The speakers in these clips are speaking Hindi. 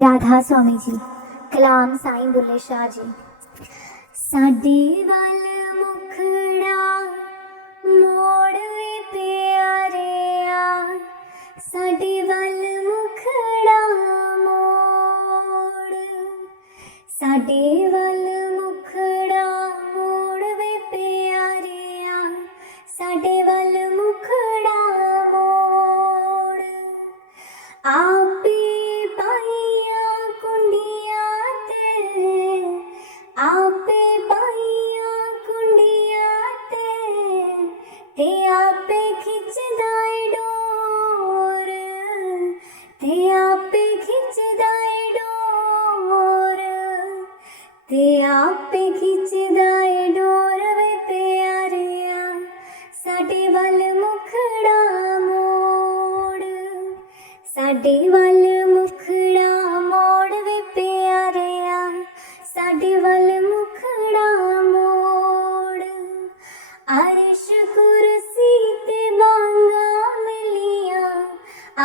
राधा स्वामी जी। कलाम साईं बुल्ले शाह जी। साडे वल मुखड़ा मोड़ वे प्यारिया, साडे वल मुखड़ा मोड़, साडे वल मुखड़ा मोड़ वे प्यारिया, साडे वल मुखड़ा मोड़। आपे पाइया कुंडिया आपे पाइया कुंडिया ते आपे खिचदा डोर, ते आपे खिचदा डोर, ते आपे खिचदा डोर वे प्यारिया, साडे वल मुखड़ा मोड़, साडे वल मुखड़ा मोड़ वे प्यारिया, साडे वल मुखड़ा मोड़। अर्श कुर्सी ते बांगा मिलिया,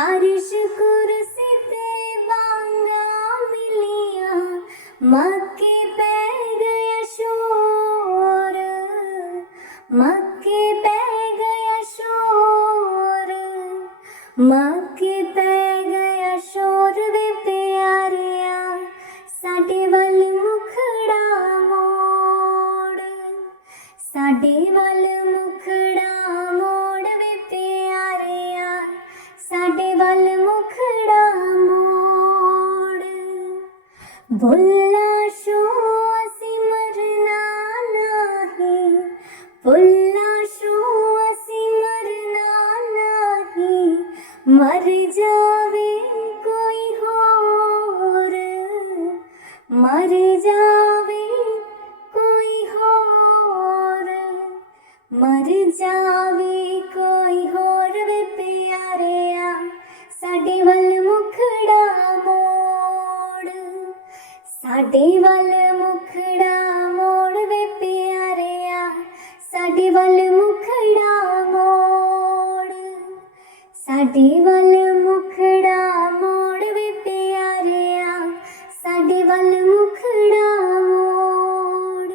अर्श कुर्सी ते बांगा मिलिया, मक्के पै गया शोर, मक्के पै गया शोर, मक्के पै गया शोर वे प्यारिया, साडे वल मुखड़ा मोड़, साडे वल मुखड़ा मोड़ वे प्यारिया, साडे वल मुखड़ा मोड़। बुल्ला शो असी मरना नहीं, बुल्ला शो असी मरना नहीं, मर जावे कोई होर, मर जावे कोई होर, मर जावे कोई होर वे प्यारिया, साडे वल मुखड़ा मोड़, साडे वल मुखड़ा मोड़ वे प्यारिया, साडे वल मुखड़ा मोड़, साडे वल मुखड़ा मोड़ वे प्यारिया, साडे वल मुखड़ा मोड़,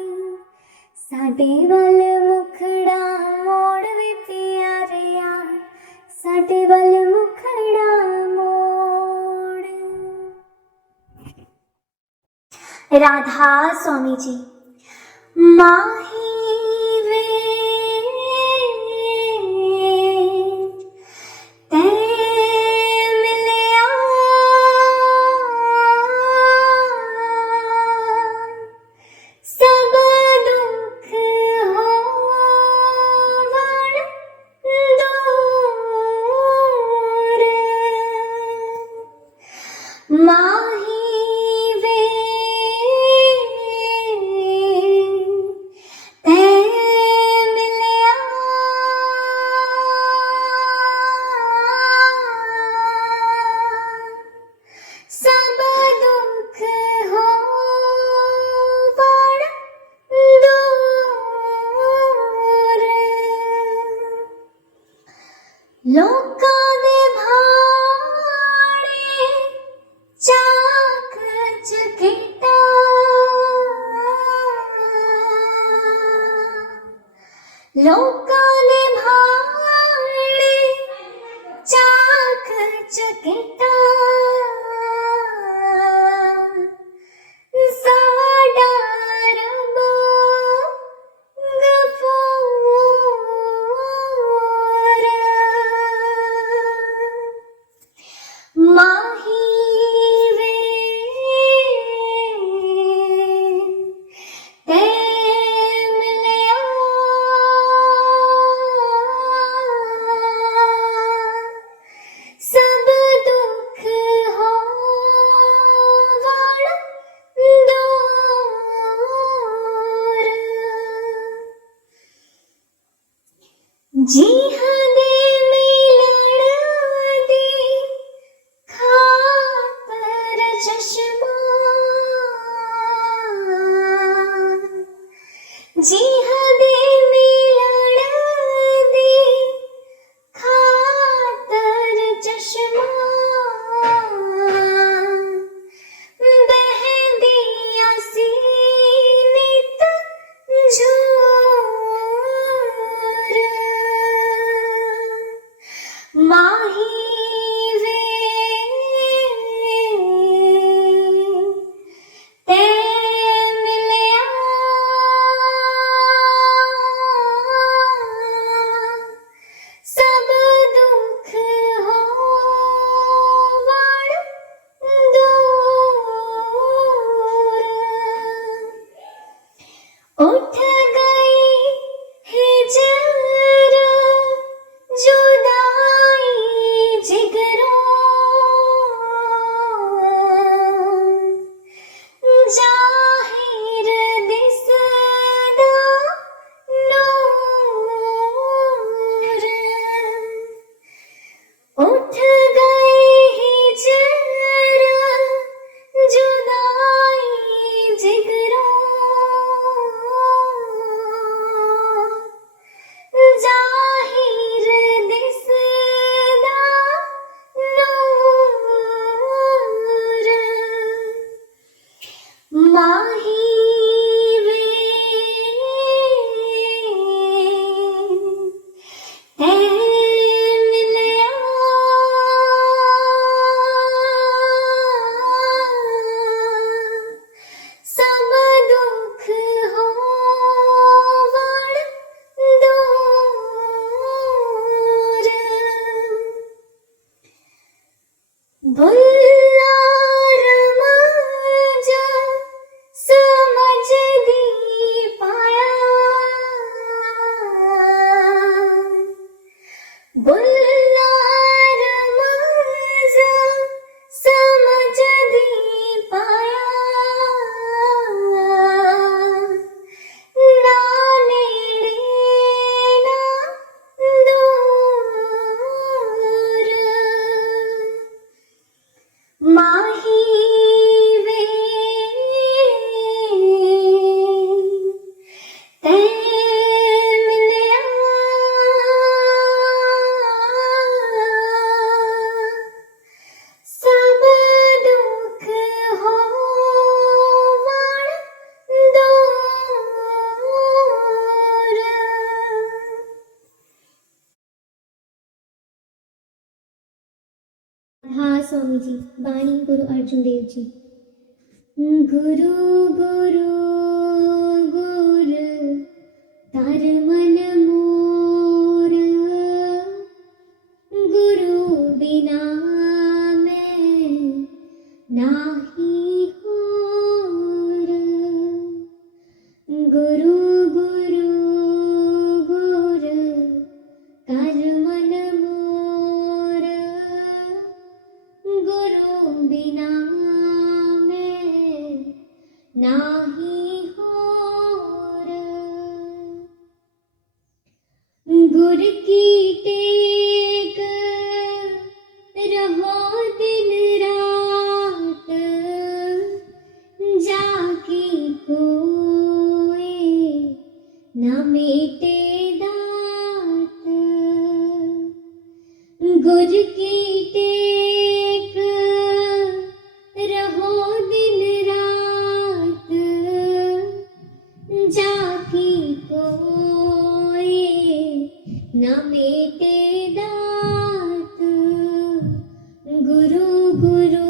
साडे वल मुखड़ा मोड़ वे प्यारिया, साडे वल मुखड़ा मोड़। राधा स्वामी जी। माही वे ते मिलिया, सब दुख होवण दूर, माही वे ते मिलिया, सब दुख होवण दूर। लोकां दे भाणे चाक चकेटा, लोकां दे भाणे चाक चकेटा, साडा रब गफूर। माही वे ते मिलिया, सब दुख होवण दूर। जी दे मिलण दी खातर चश्मा, जी दे मिलण दी खातर चश्मा, ताही वे तैमल्या सब दुख होवण दूर। हाँ स्वामी जी, वाणी गुरु अर्जुन देव जी। गुरु गुरु गुर तार मन मोर, गुरु बिना मैं नाही होर। गुरु गुरु गुर तार मन मोर, गुरु बिना मैं नाही होर। गुर की टेक रहो दिन रात, जाकी कोई न मेटे दात। गुर की टेक रहो दिन रात, जाकी कोई न मेटे दात। गुरु गुरु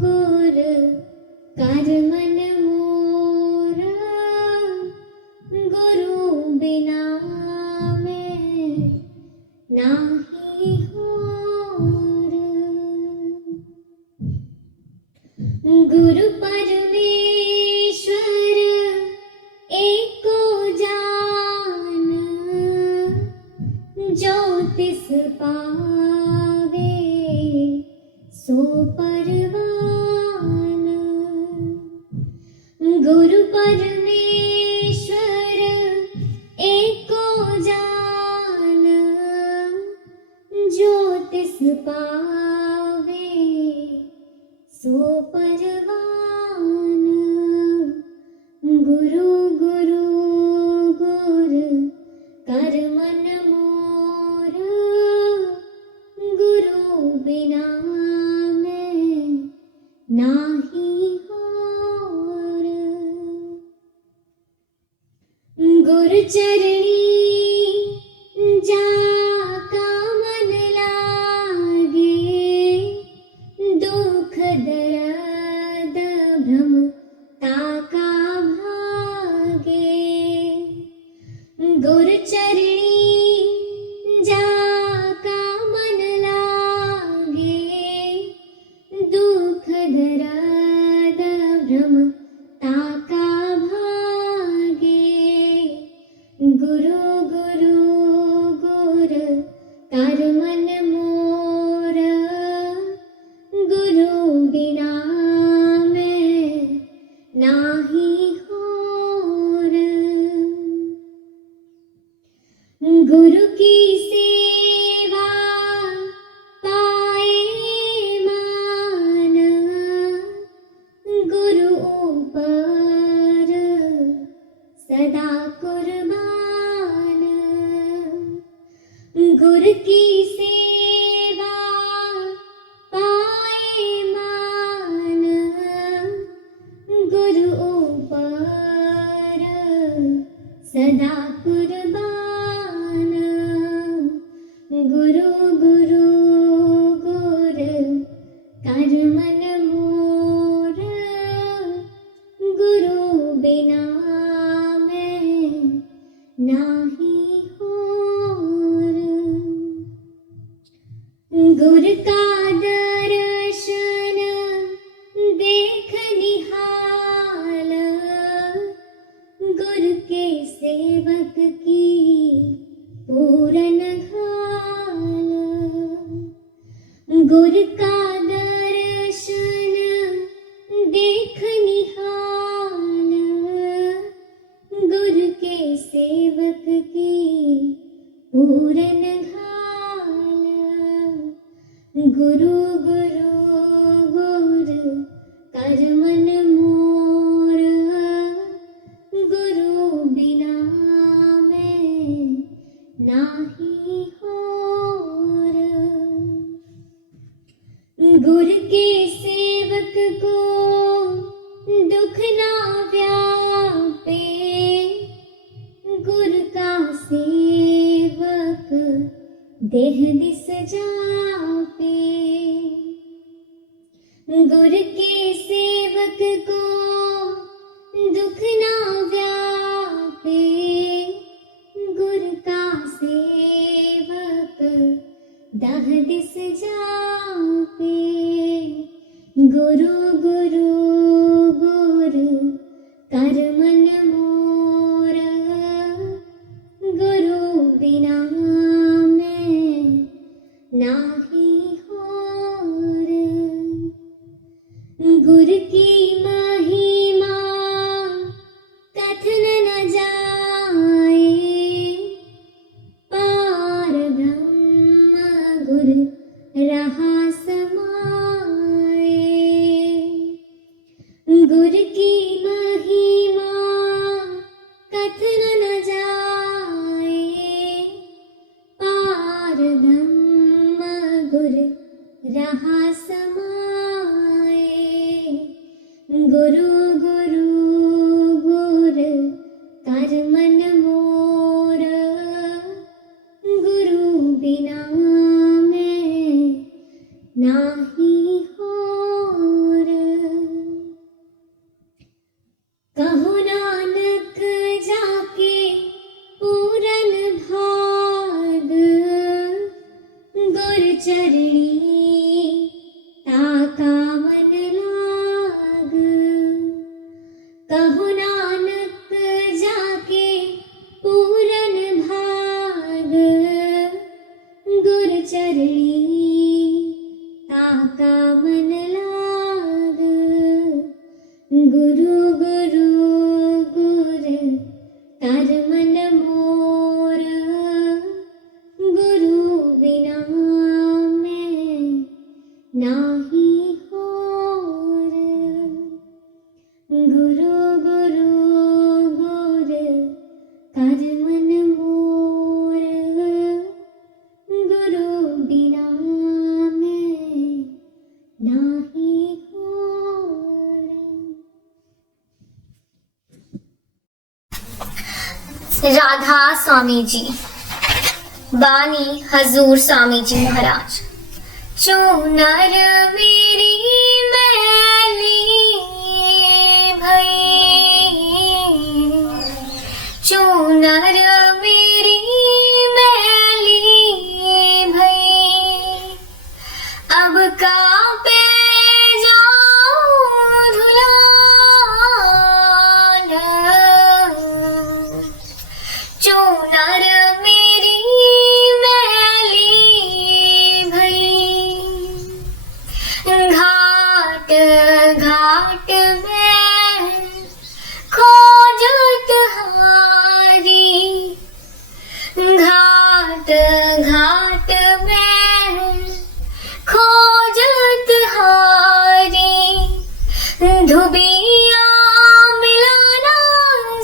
गुर कर मन मोर, गुरु बिना मैं नाही होर। गुरु परमेश्वर एको जान, जो तिस पावे सो परवान। गुरु परमेश्वर एको जान, जो तिस पावे सो परवान। गुरु गुरु गुर कर मन मोर, गुरु बिना मैं नाही होर। गुरु चरणी जाका मन लागे, दुख दर्द भ्रम ताका भागे। गुरु चरणी जाका मन लागे, दुख दर्द भ्रम ताका भागे। गुरु गुरु गुर कर मन मोर, गुरु बिना मैं नाही होर। गुरु की सेवा पाए मान, गुरु ऊपर सदा कुर्बान। गुरु की सेवा पाए मान, गुरु ऊपर सदा कुर्बान। गुरु गुरु गुर कर मन मोर, गुरु बिना मैं नाही होर। को दुख ना व्यापे, गुर का सेवक देह दिस जापे। गुर के सेवक को दुख ना व्यापे, गुर का सेवक दह दिस जापे। गुरु गुरु गुरु कर मन मोर, गुरु बिना मैं नाही होर। गुरु की महिमा कथन न जाए, पार ब्रह्म गुर रहा समाए। गुरु की महिमा कथन न जाए, पार ब्रह्म गुर रहा समाए। गुरु गुरु गुर कर मन मोर, गुरु बिना मैं नाही होर। कहो नानक जाके पूरन भाग, गुर चरणी ताका मन लाग। कहो नानक जाके पूरन भाग, गुर चरणी ताका मन लाग। गुरु गुरु गुर कर मन मोर, गुरु बिना मैं नाही होर। गुरु गुरु गुर कर मन मोर, गुरु बिना मैं नाही होर। राधा स्वामी जी। बानी हजूर स्वामी जी महाराज। चूनर मेरी मैली भई, चूनर मेरी मैली भई, अब कांपे जाऊं धुलान। चूनर मेरी मैली भई, घाट घाट में खोजत हारी, घाट घाट में खोजत हारी। धुबिया मिलाना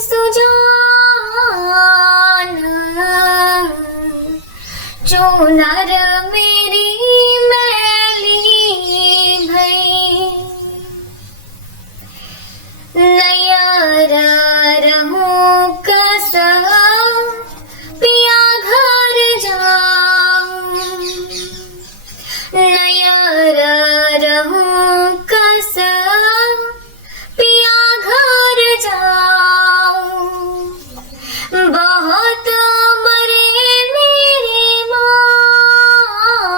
सुजान, चूनर मेरी मैली भई। नैयर रहूं कसम पिया घर जाऊं, नैयर रहूं कसम पिया घर जाऊं। बहुत मरे मेरे माँ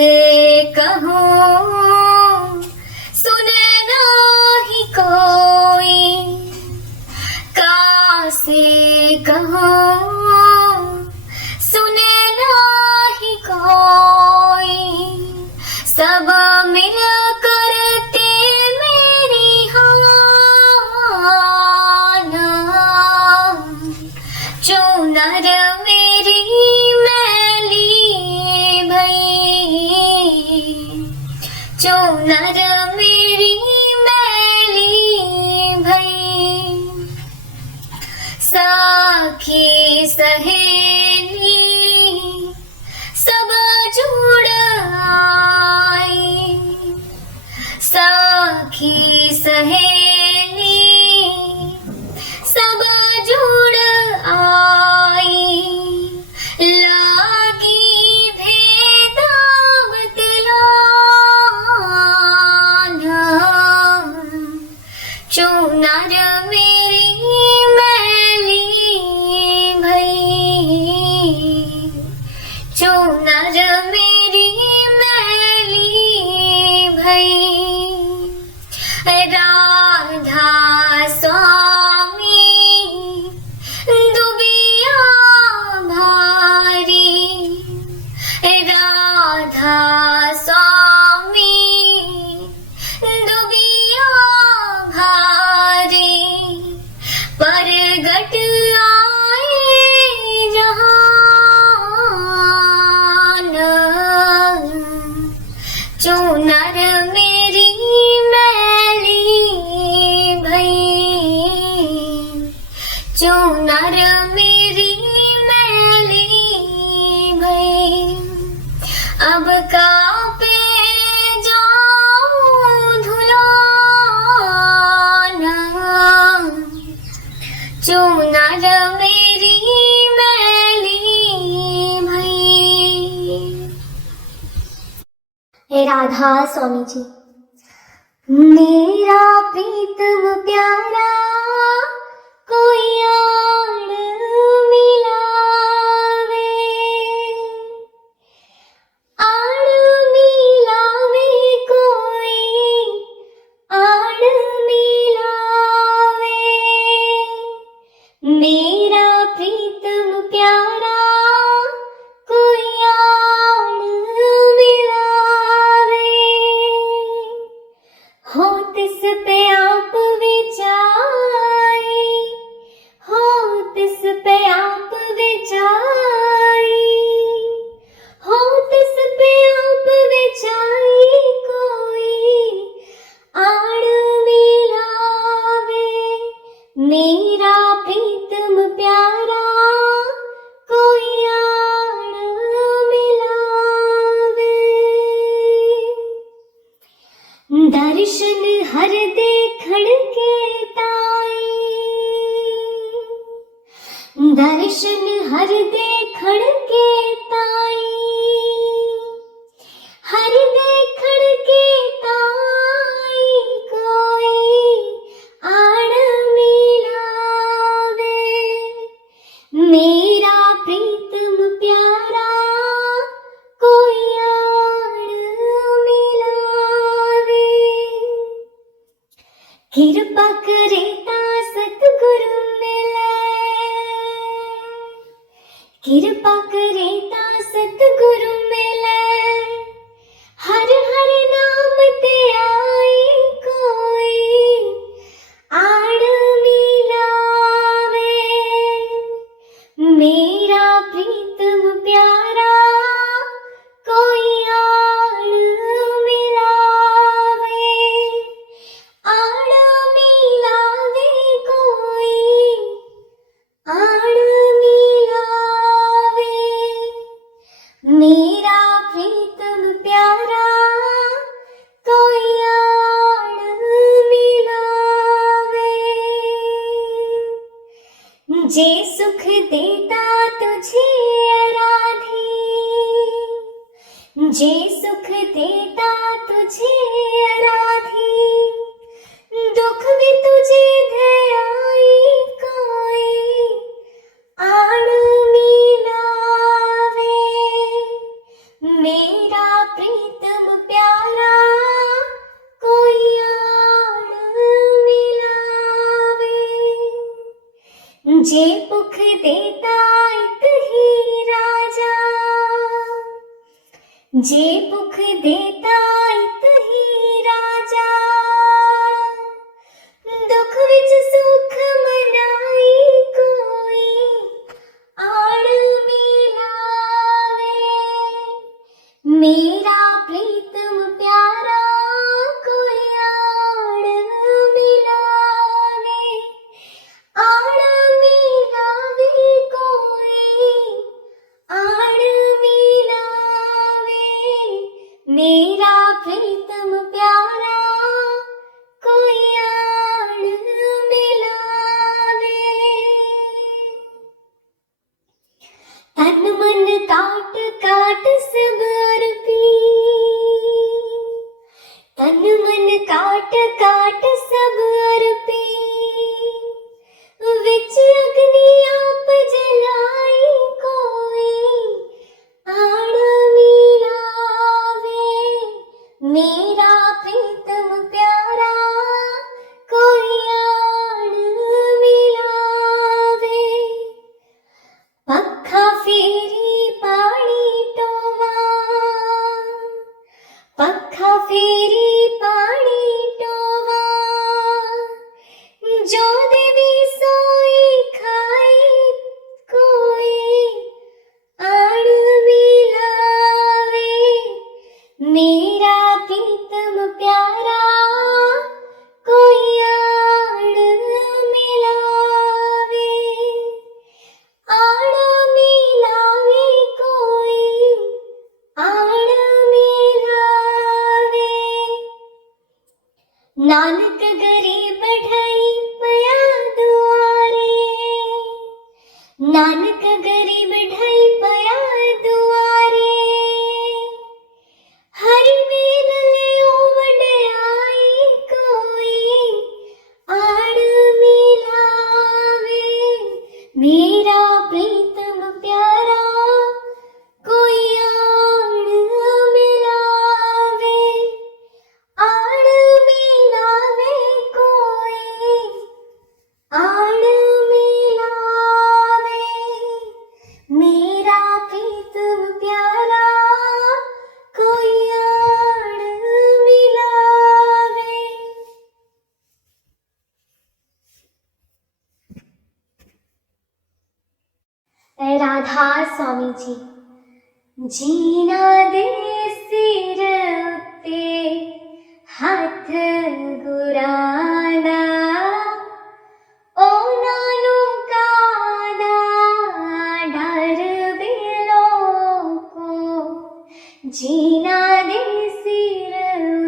से कहूँ सुने नहीं कोई, कासे कहूँ सुने नहीं कोई, सब मिल करते मेरी हान, चुनर मेरी मैली भई, चुनर मेरी मैली भई, सखी सहेली सब जुड़ आई, सखी सहेली सब जुड़ आई, लागी भेद बतलाना, चुनर मेरी मैली भई, चुनर मेरी मैली भई, राधा स्वामी दुबिया भारी, राधा स्वामी दुबिया भारी, परगट आए जहान, चुनर मेरी मैली भई, चुनर मेरी मैली भई, अब कापे जाऊं धुलाना, चुनर मेरी मैली भई। हे राधा स्वामी जी। मेरा प्रीतम प्यारा कोई आड़ मिलावे, आड़ मिलावे कोई आड़ मिलावे, मेरा प्रीतम प्यारा कोई आड़ मिलावे, हो तिस पे आप विचाई, हो तिस पे आप विचाई, हो तिस पे आप विचाई, कोई आड़ मिलावे, मेरा प्रीतम प्यारा कोई आड़ मिलावे, दर्शन हर देखण के ताई, दर्शन हर देखण के ताई, हर देखण के ताई, कोई आड़ मिलावे, मेरा प्रीतम प्यारा कोई आड़ मिलावे, कृपा करे ता सतगुरु मिले, कृपा करे ता सतगुरु मिले, हर हर नाम ते आई, कोई आड़ मिलावे, मेरा प्रीतम प्यारा कोई आड़ मिलावे, आड़ मिलावे कोई आड़ मिलावे, मेरा प्रीतम प्यारा कोई आड़ मिलावे, जे सुख देता तुझे आराधी, जे सुख देता तुझे आराधी, दुख भी तुझे दे आई, कोई आड़ मिलावे, मेरा प्रिय जे भुख देता इत ही राजा, दुख विच सुख मनाई कोई आड़ मिलावे। मेरा प्रीतम प्यारा कोई आड़ मिलावे, आड़ मिलावे कोई आड़ मिलावे। मेरा प्रीतम प्यारा कोई आड़ मिलावे। तन मन काट काट सब अर्पी, तन मन काट काट सब अर्पी। विच अग्नि आप जलाई कोई आड़ मिलावे। मेरा प्रीतम प्यारा कोई आड़ मिलावे। पक्खा फेरी पानी टोवा, पक्खा फेरी पानी टोवा। जो देवी सोई खाई कोई आड़ मिलावे। मेरा प्रीतम प्यारा कोई आड़ मिलावे, आड़ मिलावे कोई आड़ मिलावे। नानक गरीब ढई पया दुआरे, नानक गरीब ढई पया दुआरे। हरि मेल लियो वडयाई कोई आड़ मिलावे। मेरा प्रीतम प्यारा कोई आड़ मिलावे, आड़ मिलावे कोई आड़ मिलावे। मेरा प्रीतम प्यारा कोई आड़ मिलावे। राधा स्वामी जी। जीना दे सिर उत्ते हथ गुराना, ਉਹਨਾਂ ਨੂੰ ਕਾਹਦਾ ਡਰ ਬਿਲੋਕੋ। ਜੀਨਾ ਦੇ ਸਿਰ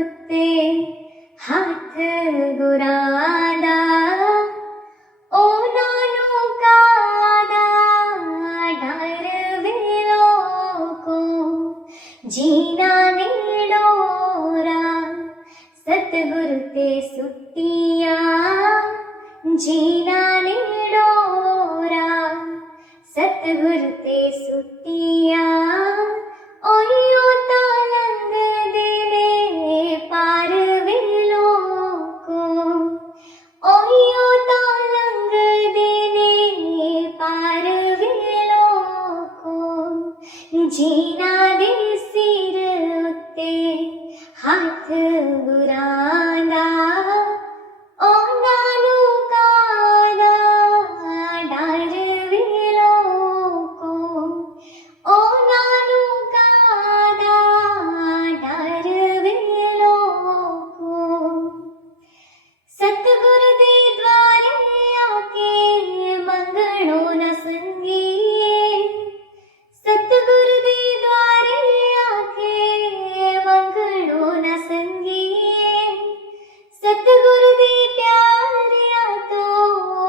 ਉੱਤੇ ਹੱਥ ਗੁਰਾਂ ਦਾ, ਉਹਨਾਂ ਨੂੰ ਕਾਹਦਾ ਡਰ ਬਿਲੋਕੋ। ਜੀਨਾ ਨੇ ਡੋਰਾ ਸਤਿਗੁਰ ਤੇ ਸੁੱਟੀਆਂ, जीना ने डोरा सतगुर ते सुटिया। ओहियो तालंग देने पार वेलो को, ओहियो तालंग देने पार वेलो को। जीना दे सिर उत्ते हाथ गुरांदा, ਉਹਨਾਂ ਨੂੰ ਕਾਹਦਾ ਡਰ ਵਿਲੋਕੋ। ਉਹਨਾਂ ਨੂੰ ਕਾਹਦਾ ਡਰ ਵਿਲੋਕੋ। ਸਤਿਗੁਰ ਦੇ ਦੁਆਰੇ ਆ ਕੇ ਮੰਗਣੋ ਨਾ ਸੰਗੀਏ, ਸਤਿਗੁਰ ਦੇ ਦੁਆਰੇ ਆ ਕੇ ਮੰਗਣੋ ਨਾ ਸੰਗੀਏ। ਸਤਿਗੁਰ ਦੇ ਪਿਆਰਿਆਂ ਤੋਂ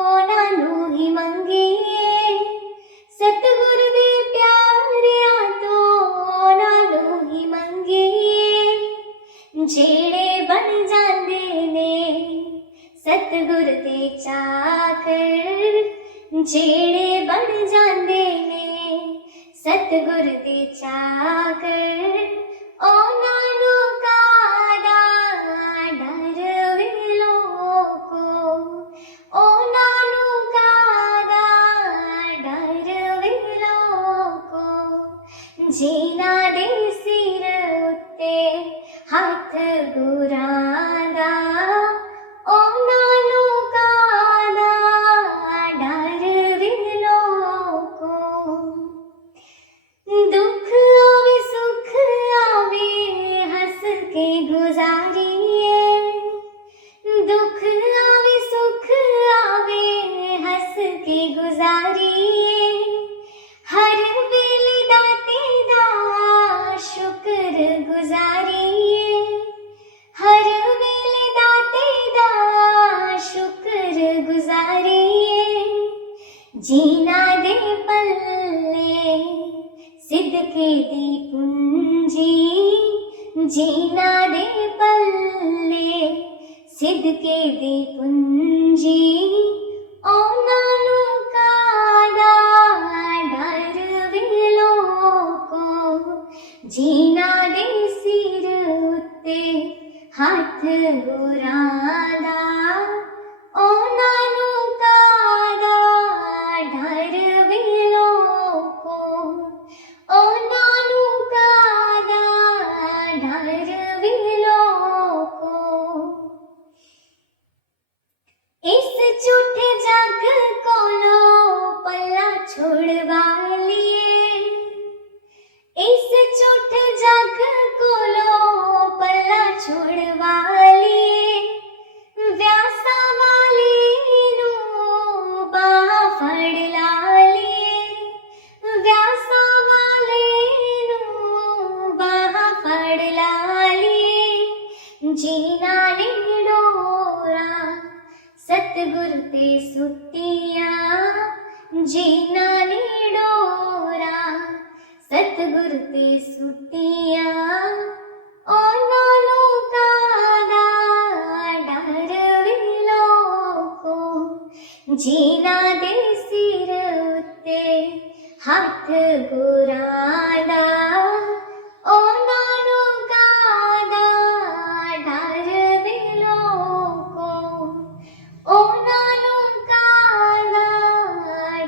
ਉਹਨਾਂ ਨੂੰ ਹੀ ਮੰਗੀਏ, ਸਤਿਗੁਰ ਦੇ ਪਿਆਰਿਆਂ ਤੋਂ ਉਹਨਾਂ ਨੂੰ ਹੀ ਮੰਗੀਏ। ਜਿਹੜੇ ਬਣ ਜਾਂਦੇ ਨੇ ਸਤਿਗੁਰ ਦੇ ਚਾਕਰ, ਜਿਹੜੇ ਬਣ ਜਾਂਦੇ ਨੇ ਸਤਿਗੁਰ ਦੇ ਚਾਕਰ। ਉਹਨਾਂ ਨੂੰ ਕਾਹਦਾ ਡਰ ਵਿਲੋਕੋ, ਉਹਨਾਂ ਨੂੰ ਕਾਹਦਾ ਡਰ ਵਿਲੋਕੋ। ਜੀਨਾ ਦੇ ਸਿਰ सिद्ध के दी पूंजी जीना दे पल्ले सिद्ध के दी पूंजी ओनानु कादा डरवे लोको जीना दे सिर उत्ते हाथ गुरादा ओनानु कादा डरवे लोको ओनानु कादा डरवे लोको इस झूठे जग कोलो पल्ला छोड़वा लिए इस झूठे जग कोलो पल्ला छोड़वा लिए व्यासा वाली नू बाह फड़ ला लिए व्यासा वाली नू बाह फड़ ला लिए जीना ने डोरा सतगुरु ते सुटिया जीना नी डोरा सतगुरु ते सुटिया ओनानु कादा डरवे लोको जीना दे सिर उत्ते हाथ गुरादा ओनानु कादा डरवे लोको ओनानु कादा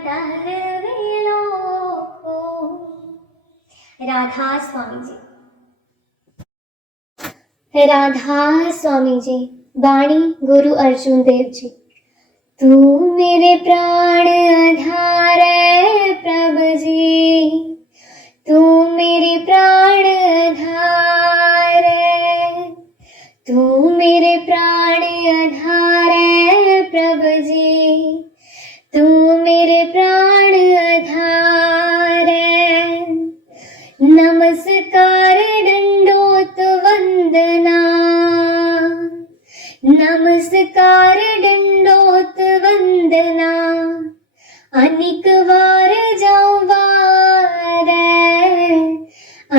डरवे लोको। राधा स्वामी जी। राधा स्वामी जी। वाणी गुरु अर्जुन देव जी। तू मेरे प्राण आधार है प्रभु जी तू मेरे प्राण आधार है तू मेरे प्राण आधार है प्रभु जी तू मेरे प्राण आधार है नमस्कार दंडोत वंदना नमस्कार दंडोत वंदना अनिक वार जाऊं वार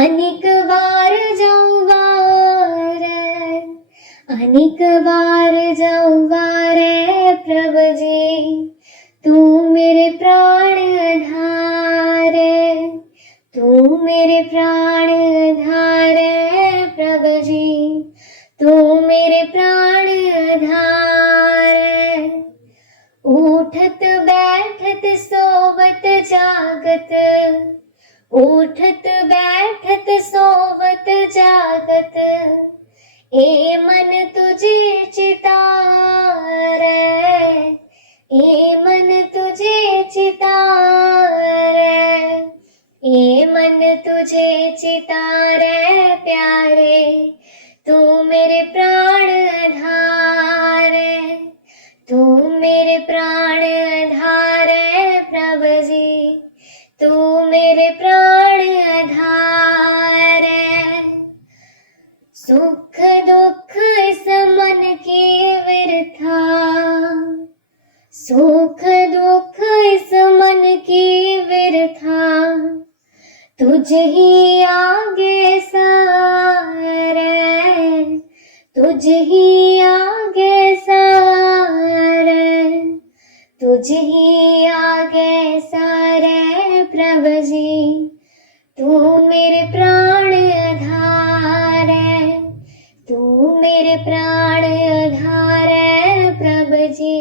अनिक वार जाऊं वार अनिक वार जाऊं वार प्रभु जी तू मेरे प्राण आधार तू मेरे प्राण आधार प्रभु जी तू मेरे प्राण आधार उठत बैठत सोवत जागत उठत बैठत सोवत जागत ए मन तुझे चितार ए मन तुझे चितार ए मन तुझे चितार प्यारे तू मेरे प्राण आधार तू मेरे प्राण आधार प्रभु जी तू मेरे प्राण आधार सुख दुख इस मन की विरथा सुख दुख इस मन की विरथा तुझ ही आगे सारे तुझ ही आगे सारे तुझ ही आगे सारे प्रभु जी तू मेरे प्राण आधार तू मेरे प्राण आधार प्रभु जी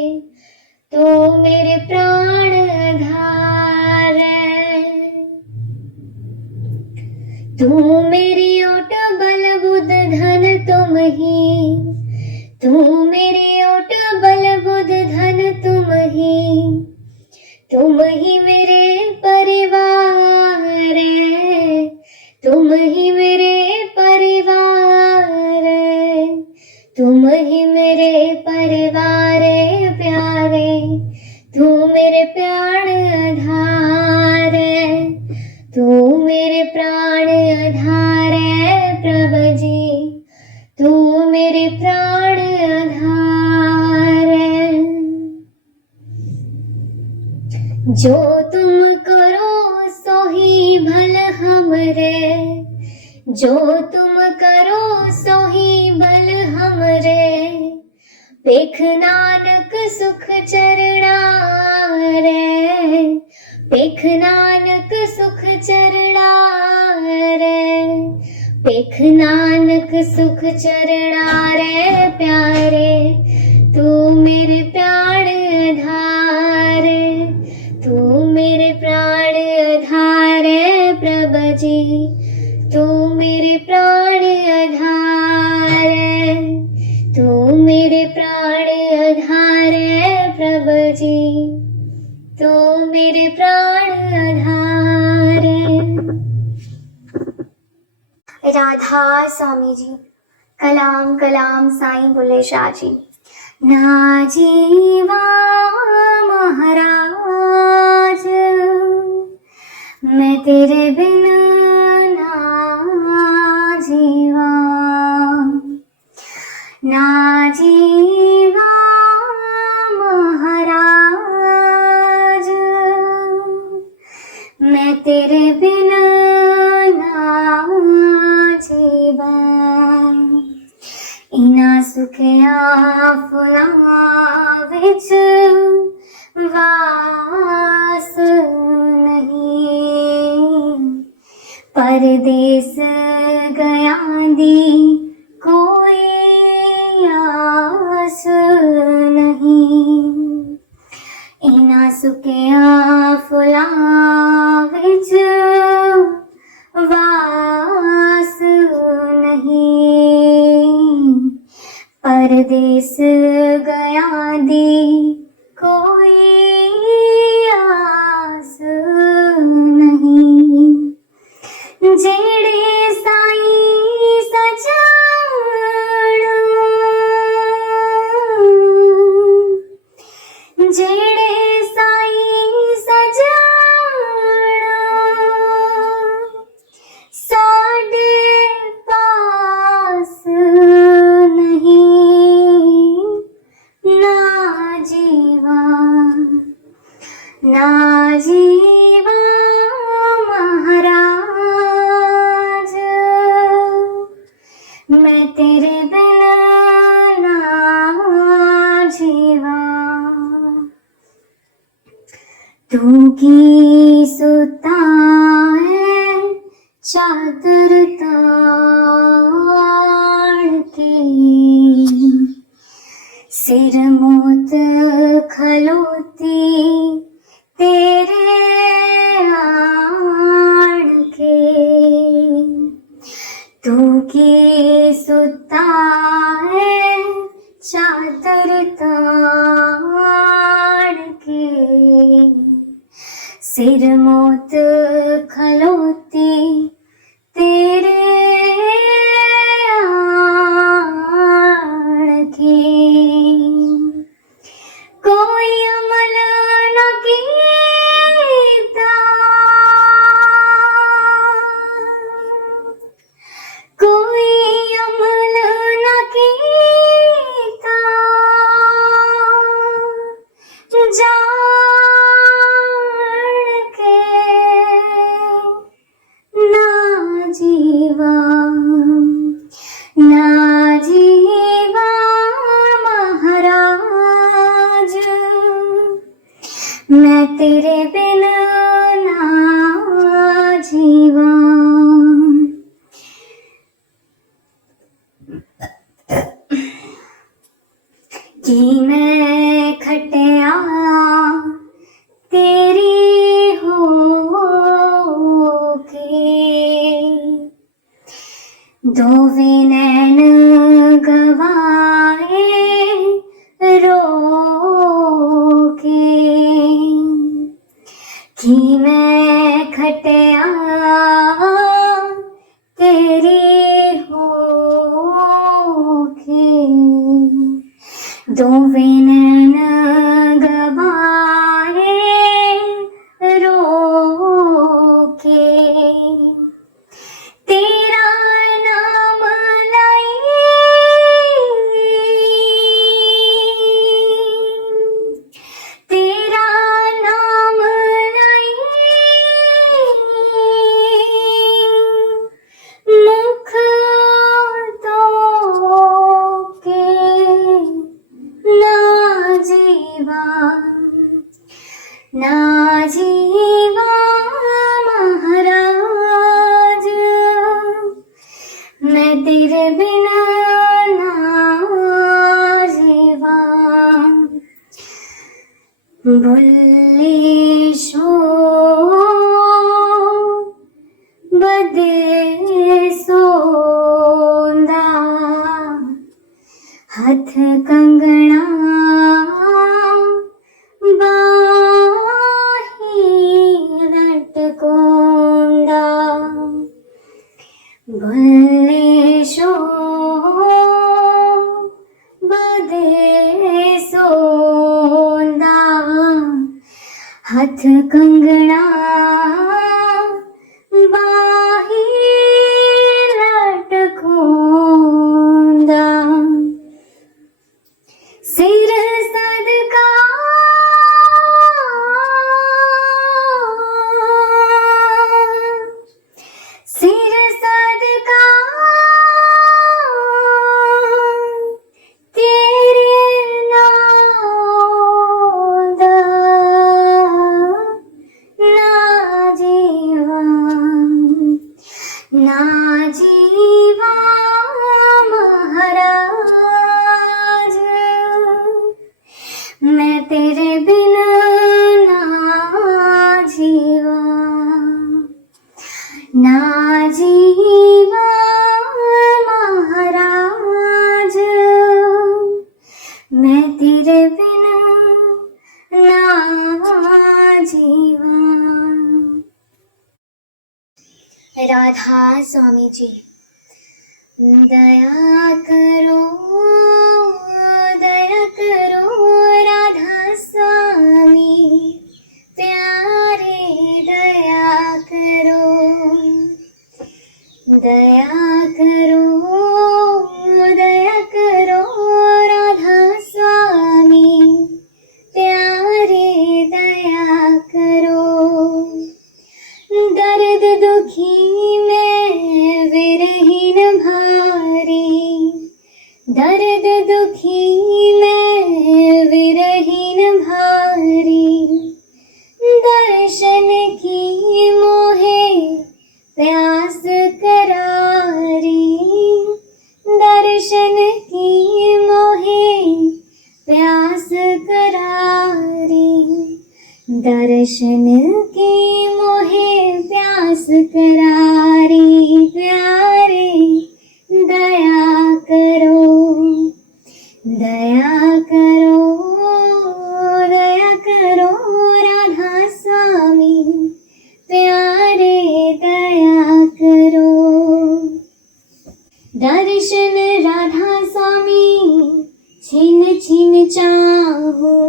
तू मेरे प्राण आधार तू मेरी ओट बल बुध धन तुम ही तू मेरी ओट बल बुध धन तुम ही मेरे परिवार तुम ही मेरे परिवार तुम ही मेरे परिवार प्यारे तू मेरे प्राण आधार तू मेरे प्राण आधार प्रभु जी तू मेरे प्राण आधार जो तुम करो सो ही भल हम हमरे, जो तुम करो सो ही बल हमरे। पेख नानक सुख चरणा रे, पेख नानक सुख चरणा रे, पेख नानक सुख चरणा रे प्यारे। तू मेरे प्राण आधार, तू मेरे प्राण आधार प्रभु जी, तू मेरे प्राण आधार, तू मेरे प्राण आधार प्रभु जी, तू मेरे प्राण आधार। राधा स्वामी जी। कलाम कलाम साईं बुल्ले शाह जी। ना जीवा महाराज मैं तेरे बिना, ना जीवा, ना जीवा महाराज मैं तेरे बिना, ना जीवा। इना सुखिया फुलां विच वास नहीं, परदेस गया दी कोई आस नहीं। इना सुखिया फुलां विच वास नहीं, परदेस गया दी कोई आस नहीं। जेड़े साईं सजाण, जेड़े साईं सजाण साडे पास नहीं, ना जीवा, ना जीवा महाराज मैं तेरे बिना, ना जीवा। तू की सुता है चादर ताड़ के, सिर मोत खलोती तेरे आड़ के। तू की सुता है चादर ताड़ के, सिर मोत खलोती तेरे आड़ के। कोई अमल न कीता, कोई अमल न कीता, जान के ना जीवा, ना जीवा महाराज मैं तेरे बिना, ना जीवा। कि मैं खटिया तेरी हो के, दोवे नैन गवाए रो के। कि मैं खटिया तेरी हो के, दोवे नैन गवाए रो के। तेरा नाम लाई तेरे बिना ना जीवा बुल्ले शो बदे सोंदा हाथ कंगना बाही लटकोंदा भले शो बदे सोंदा हाथ कंगना बाही लटकोंदा सिर सदका सिर सदका तेरे नाम दा ना जीवा ना जीवा महाराज मैं तेरे बिना ना जीवा ना जीवा महाराज मैं तेरे बिना ना जीवा। राधा स्वामी जी। दया करो राधा स्वामी प्यारे दया करो राधा स्वामी प्यारे दया करो दर्द दुखी में विरहीन भारी दर्द दुखी में विरहीन भारी दर्शन की मोहे प्यास करारी दर्शन की मोहे प्यास करारी दर्शन की मोहे प्यास करारी प्यारे दया करो राधा स्वामी प्यारे दया करो दर्शन राधा स्वामी छिन छिन चाहूं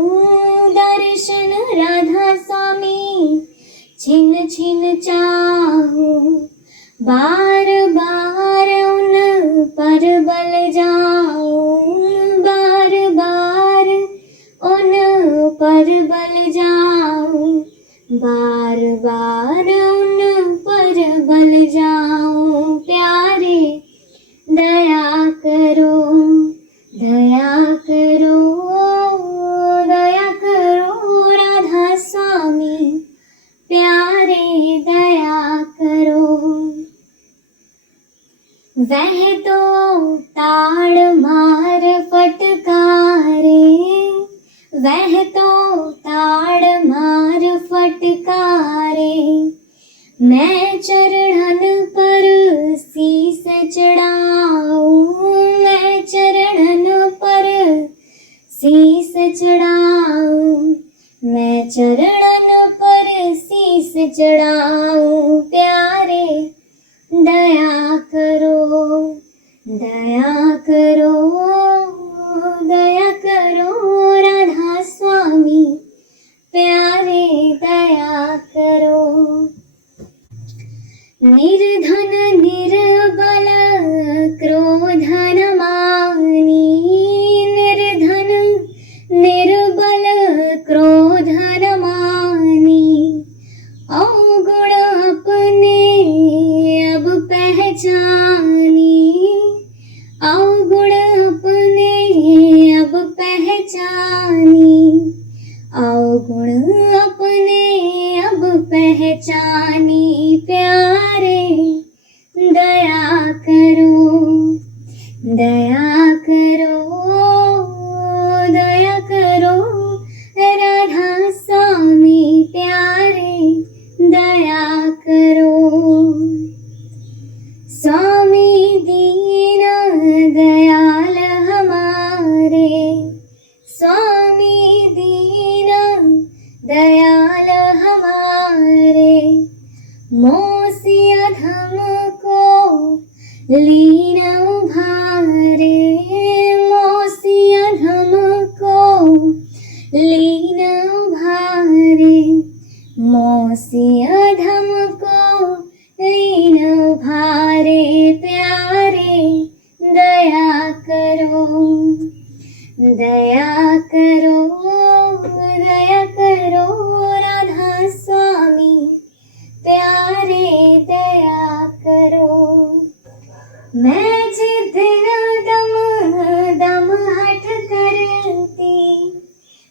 दर्शन राधा स्वामी छिन छिन चाहूं बार बार उन पर बल जाऊं बार बार उन पर बल जाऊं बार बार उन पर बल जाऊं प्यारे दया करो राधा स्वामी प्यारे दया करो वह तो ताड़ मार फटकारे वह तो ताड़ मार फटकारे मैं चरणन पर शीस चढ़ाऊं मैं चरणन पर शीस चढ़ाऊं मैं चरणन पर शीस चढ़ाऊं प्यारे दया करो राधा स्वामी प्यारे दया करो निर्धन लीन उभारे मौसी अधम को, लीन उभारे मौसी अधम को, लीन उभारे प्यारे दया करो, दया करो, दया करो राधा स्वामी प्यारे दया करो। मैं जिद दम दम हठ करती,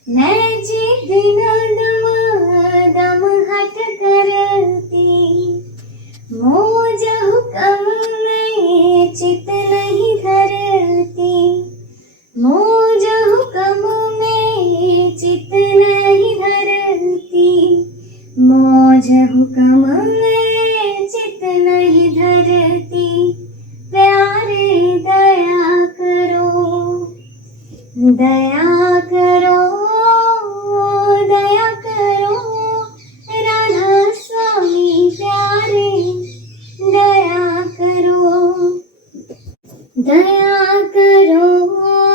मैं जिद दम दम हठ करती, मोज हुक्म में चित नहीं धरती, मोज हुक्म में चित नहीं धरती, मौज हुक्म में चित नहीं धरती, प्यारे दया करो, दया करो, दया करो राधा स्वामी प्यारे दया करो, दया करो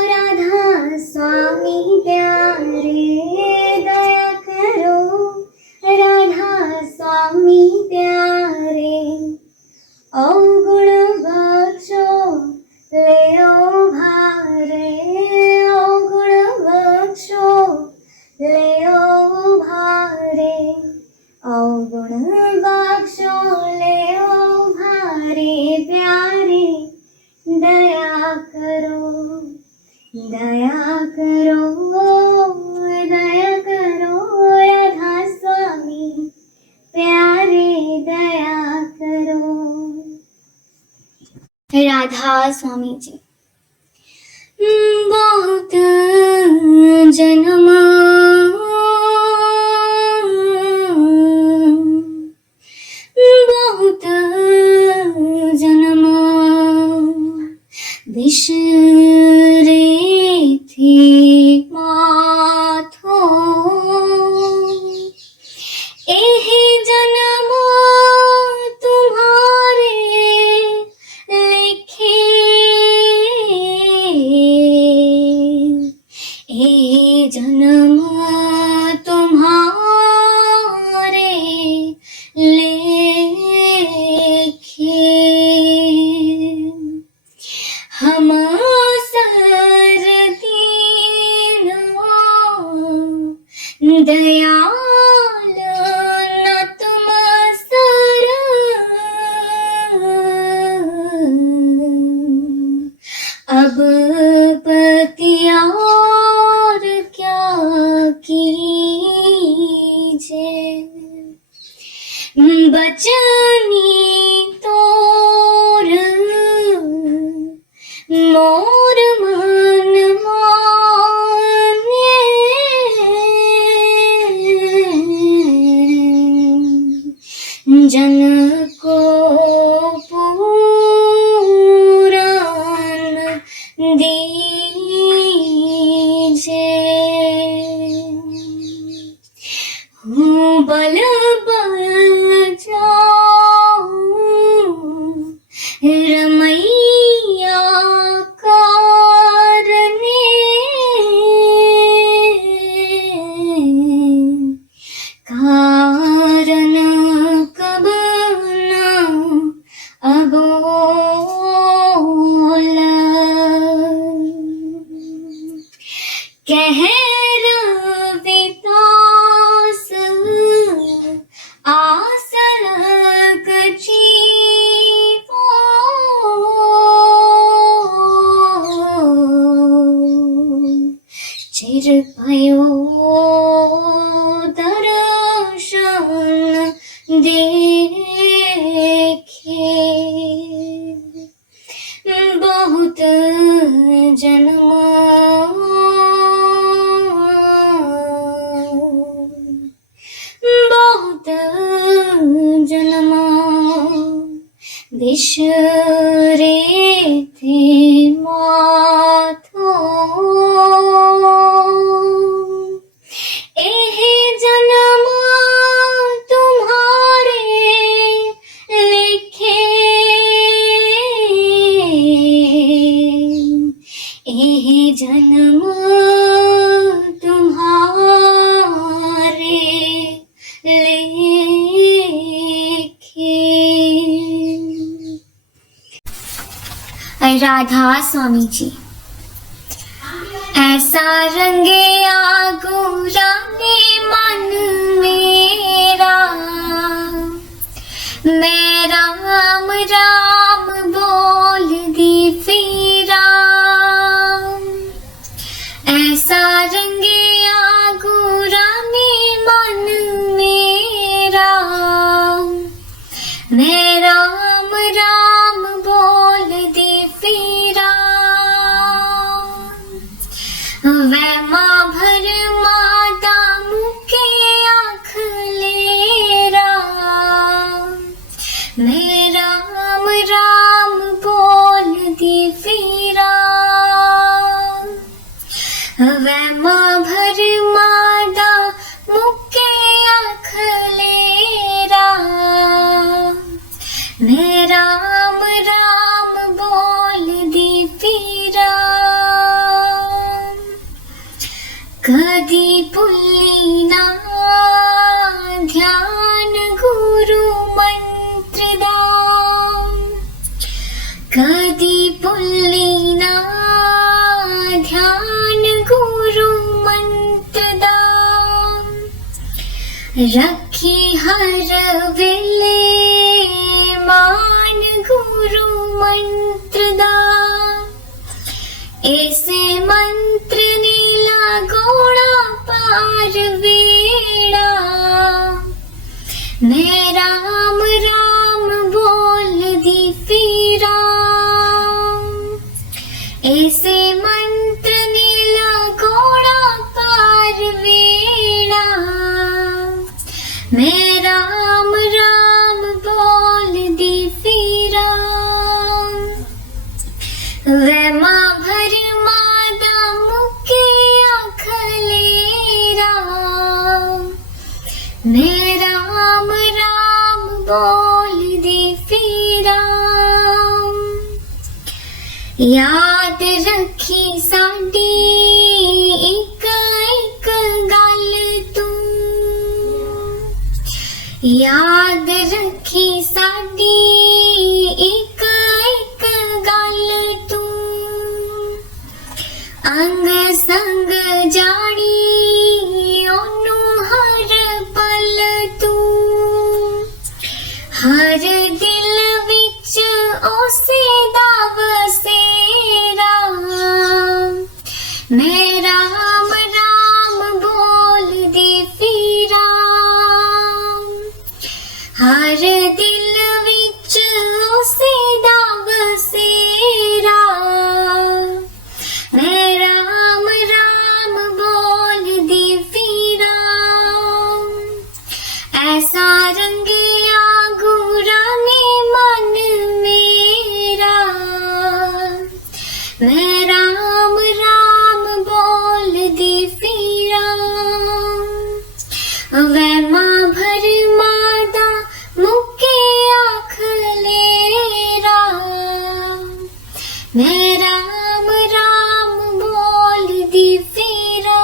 राधा स्वामी प्यारे दया करो राधा स्वामी प्यारे। अवगुण बख्शो ले भारे, अवगुण बख्शो ले भारे, अवगुण बख्शो ले भारे प्यारे दया करो, दया करो, दया करो राधा स्वामी प्यारे दया करो। राधा स्वामी जी। बहुत जन्म बहुत जन्म बिसरे थे माथो, एहि जन्म तुम्हारे लिखे, एहि जन्म तुम्हारे लिखे। हम सर दीनो दयाल न तुम सर, अब पतिया और क्या कीजे, बचनी तोर मोर मन माने, जन को पूरन दीजे। हूँ बल बल जाऊं रमैया कारने, कारण कब न अबोला, कह रविदास आसलक जीवो, चिर भयो दर्शन देखे, बहुत जन्म बहुत जन्म बिसरे थे माथो, एहि जन्म तुम्हारे लिखे, राधा स्वामी जी। ऐसा रंगे आगोरा ने मन मेरा, मैं राम राम बोल दी फिरा। ऐसा रंगे आगोरा ने मन मेरा, मैं राम राम बोल दी फिरा। वै माँ भर माता मुके आँख लेरा, मैं राम राम बोल दी फिरा। वै माँ भर माता मुके आँख लेरा, मैं राम राम बोल दी फिरा। कदी भुल्ली ना ध्यान गुरु मंत्र दा, कदी भुल्ली ना ध्यान गुरु मंत्र दा। रखी हर वेले मान गुरु मंत्र दा। ऐसे मंत्र नीला घोड़ा पार वेड़ा, मैं राम राम बोल दी फिरा। ऐसे मंत्र नीला घोड़ा पार वेड़ा, मैं राम राम बोल दी फिरा। वै माँ भर मादा मुके आँख लेरा, मैं राम राम बोल दी फिरा। याद रखी साडी एक एक गल तू, याद रखी साडी एक एक गल तू। अंग संग जानी ओनू हर पल तू, हर दिल विच ओसे दा वसेरा, मैं राम राम बोल दी फिरा। हर दिल विच ओसे दा वसेरा, मैं राम राम बोल दी फिरा। ऐसा रंगिया गुरा ने मन मेरा, मैं राम राम बोल दी फिरा। वै माँ भर मादा मुके आँख लेरा, मैं राम राम बोल दी फिरा।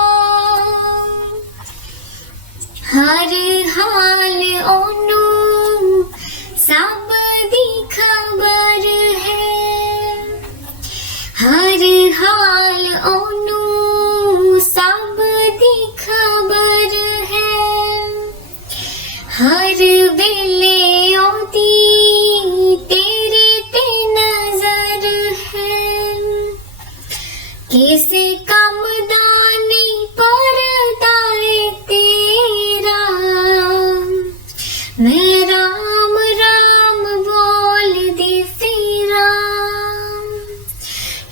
हर हाल ओनू सब दी खबर है, हर हाल ओनू सब दी खबर है। हर वेले ओदी तेरे ते नजर है, किसे कम दा नहीं परदा है तेरा, मैं राम राम बोल दी फिरा।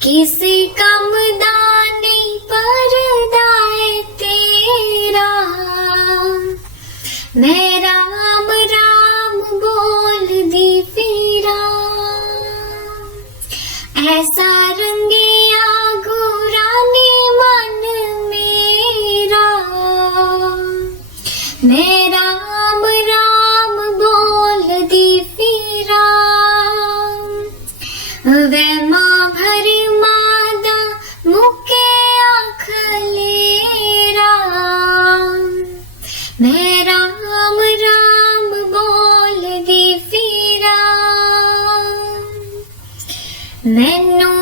किसे कम दा नहीं परदा है तेरा, मैं राम राम बोल दी फिरा। ऐसा रंगिया गोरा ने मन मेरा, मैं राम राम बोल दी फिरा। वै माँ भर मादा मुके आँख लेरा, मैं राम राम बोल दी फिरा। मैनू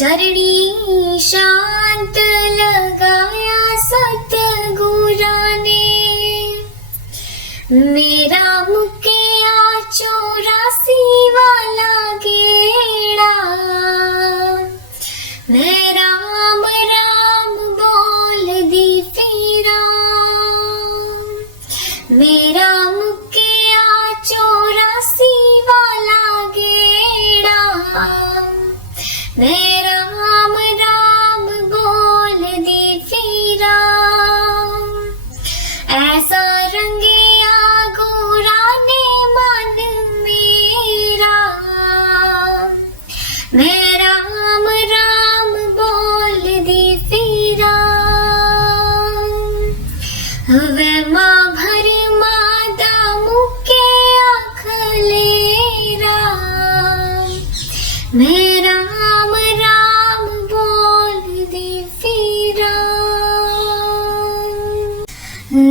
चरणी शांत लगाया सतगुरा ने, मेरा मुकिया 84 वाला गेड़ा, मैं राम राम बोल दी फिरा, मेरा मुकिया 84 वाला गेड़ा, मैं राम राम बोल दी फिरा, ऐसा रंगिया गोरा ने मन मेरा, मैं राम राम बोल दी फिरा, वे माँ भर मादा मुके अखलेरा, मैं राम राम बोल दी फिरा,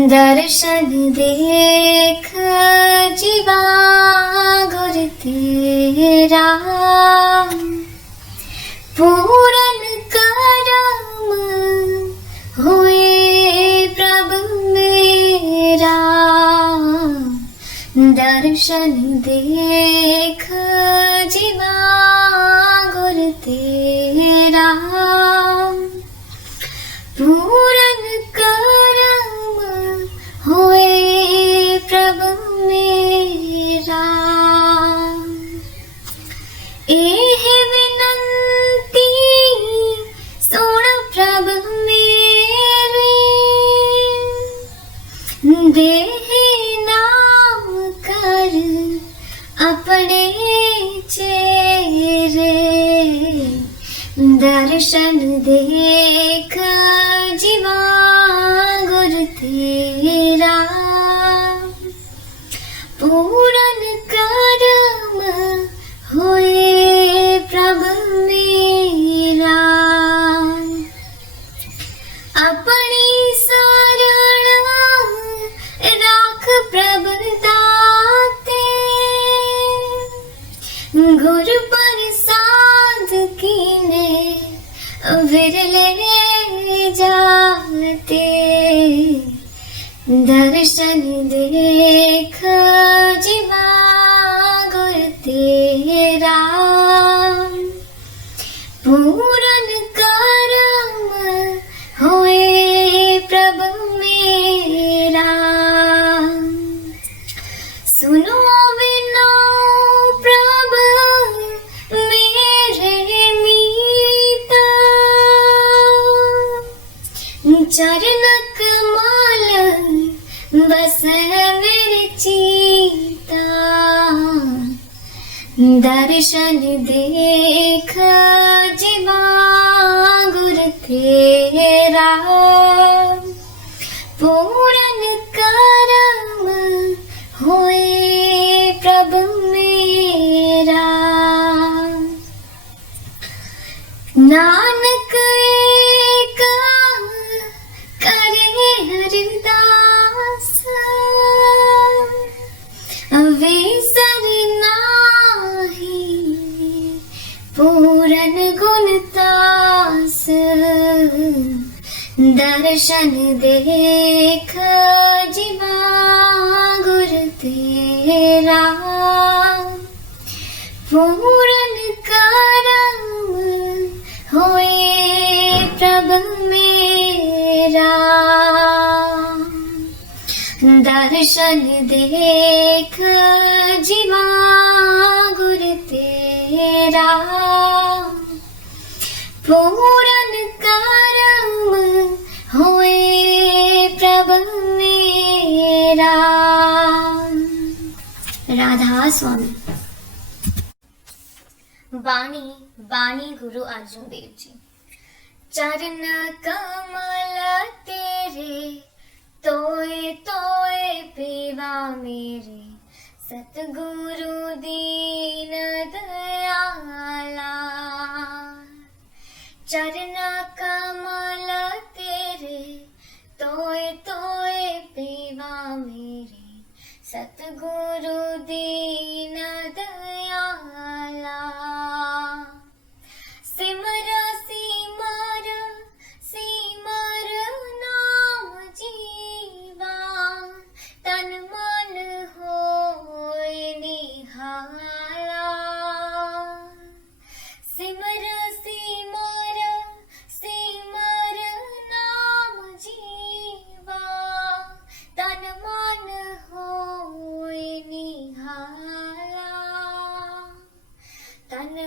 दर्शन देख जीवा गुर तेरा, पूरन करम हुए प्रभु मेरा, दर्शन देख जीवा गुर तेरा, पूरन करम हुए प्रभु मेरा, एह विनंती सुन प्रभु मेरे, देह नाम कर अपने चेहरे, दर्शन देख जीवा गुर तेरा, पूरन करम हुए प्रभु मेरा, अपनी शरण राख प्रभु दाते, गुरु प्रसाद कीने विरले जाते, दर्शन देख जीवा गुर तेरा, पूरन करम हुए प्रभु मेरा, सुनो विनो प्रभु मेरे मीता, चरण कमल बस मेरे चीता, दर्शन देख जीवा गुर तेरा, पूरन करम हुए प्रभु मेरा, नानक एक करे हरिदास, अवेसर नाही पूरन गुणतास, दर्शन देख जीवा गुर तेरा, पूरन करम हुए प्रभु मेरा, दर्शन देख जीवा गुर तेरा, पूरन करम हुए प्रभु मेरा। राधा स्वामी। वाणी वाणी गुरु अर्जुन देव जी। चरण कमल तेरे तोए तोए पीवा मेरे, सतगुरु दीन दयाला। चरण कमल तेरे तोए तोए पीवा मेरे, सतगुरु दीन दयाला। सिमर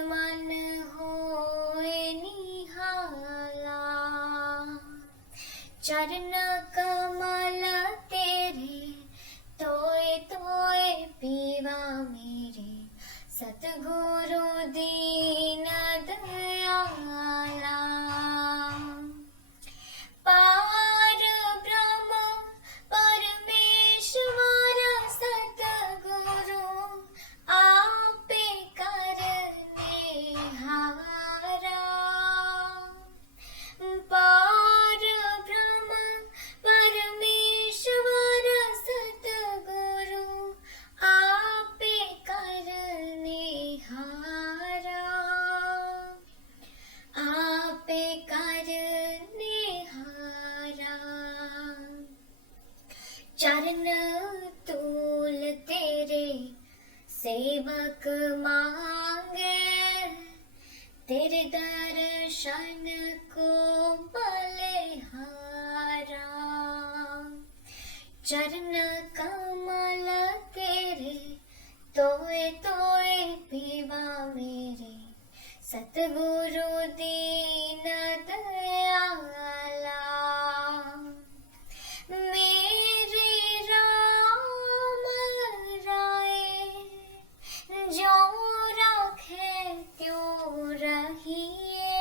मन होए निहाला, चरण कमल तेरे तोए तोए पीवा मेरे, सतगुरु दीन दयाला। पार ब्रह्म परमेश्वर सतगुरु आपे करनेहारा। पार ब्रह्म परमेश्वर सतगुरु आपे करनेहारा, आपे करनेहारा। चरण तूल तेरे सेवक मांगे, तेरे दर्शन को बलिहारा। चरण कमल तेरे तोए तोए पीवा मेरे, सतगुरु दीन दयाला। मेरे राम राय जो राखे त्यों रहिए,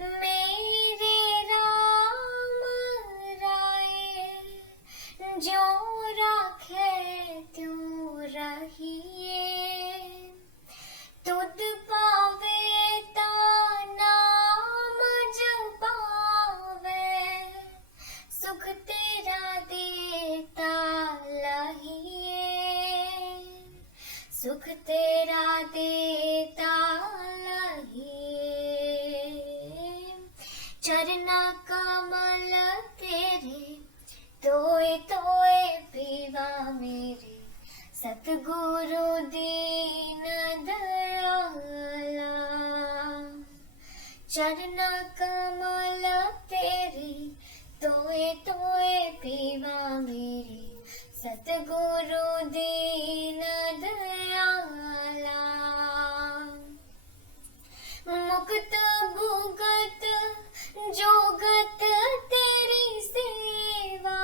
मेरे राम राय जो राखे त्यों रहिए। तुद पावे ता नाम जपावे, सुख तेरा देता लहिए, सुख तेरा देता लहिए। चरना कमल तेरे तोए तोए पीवा मेरे, सतगुरु दीन दयाला। चरण कमल तेरे तोए तोए पीवा मेरे, सतगुरु दीन दयाला। मुक्त भुगत जोगत तेरी सेवा,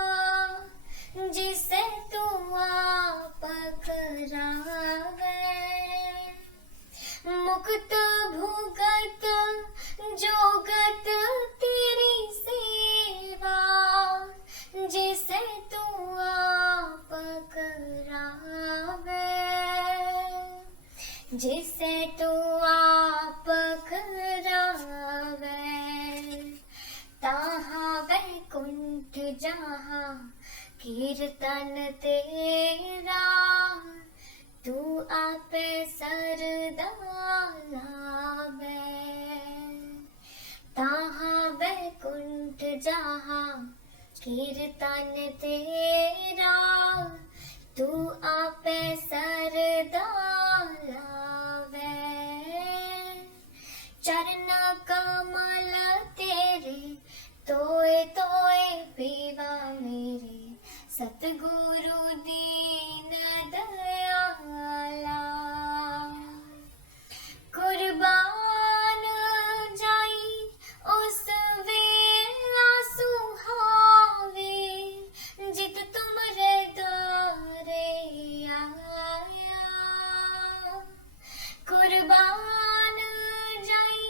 जिसे तू आप करावे। मुक्त भुगत जोगत तेरी सेवा, जिसे तू आप करावे, जिसे तू आप करावे। ताहाँ वैकुंठ जहाँ कीर्तन तेरा, तू आपे सरदा लावे। ताहाँ वैकुंठ जहाँ कीर्तन तेरा, तू आपे सरदा लावे। चरण कमल तेरे तोए तोए पीवा मेरे, सतगुरु दीन दयाला। कुर्बान जाई उस वेला सुहावे, जित तुमरे द्वारे आया। कुर्बान जाई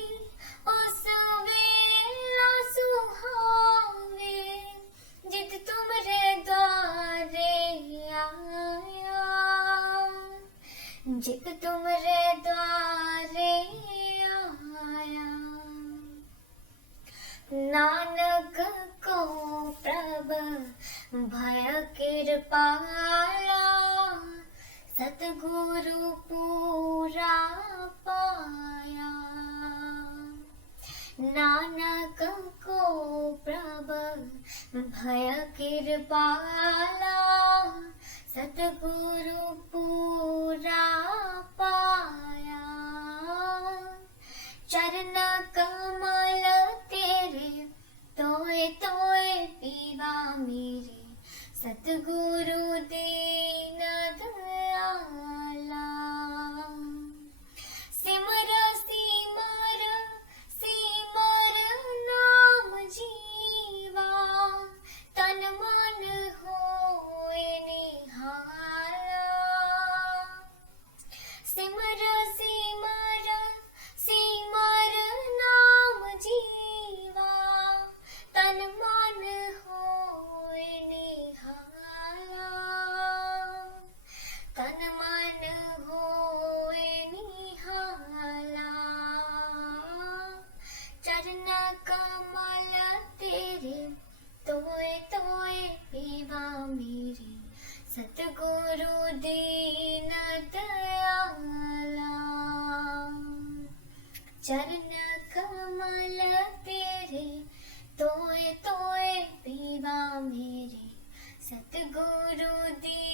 उस वेला सुहावे, जित तुमरे द्वारे आया, जित तुमरे द्वारे आया। नानक को प्रभ भय कृपाला, सतगुरु पूरा पाया। नानक को प्रभ भय कृपाला, सतगुरु पूरा पाया। चरण कमल तेरे तोए तोए पीवा मेरे, सतगुरु दीन दयाला। सिमर सिमर सिमर नाम जीवा तन मन होए निहाला तन मन होए निहाला चरण कमल तेरे तोए तोए पीवा मेरे सतगुरु दीन दयाला चरण कमल तेरे तोए तोए पीवा मेरे सतगुरु दी